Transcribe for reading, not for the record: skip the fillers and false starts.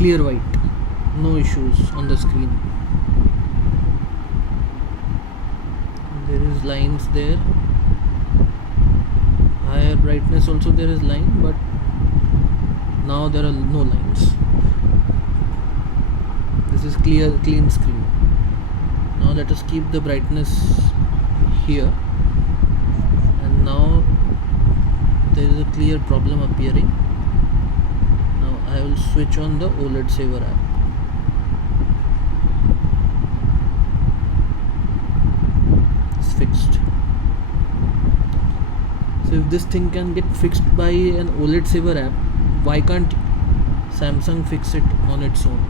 clear white, no issues on the screen. There is lines there, higher brightness also there is line, but now there are no lines. This is clean screen. Now let us keep the brightness here, and now there is a clear problem appearing. Now I will switch on the OledSaver app. It's fixed. So if this thing can get fixed by an OledSaver app, why can't Samsung fix it on its own?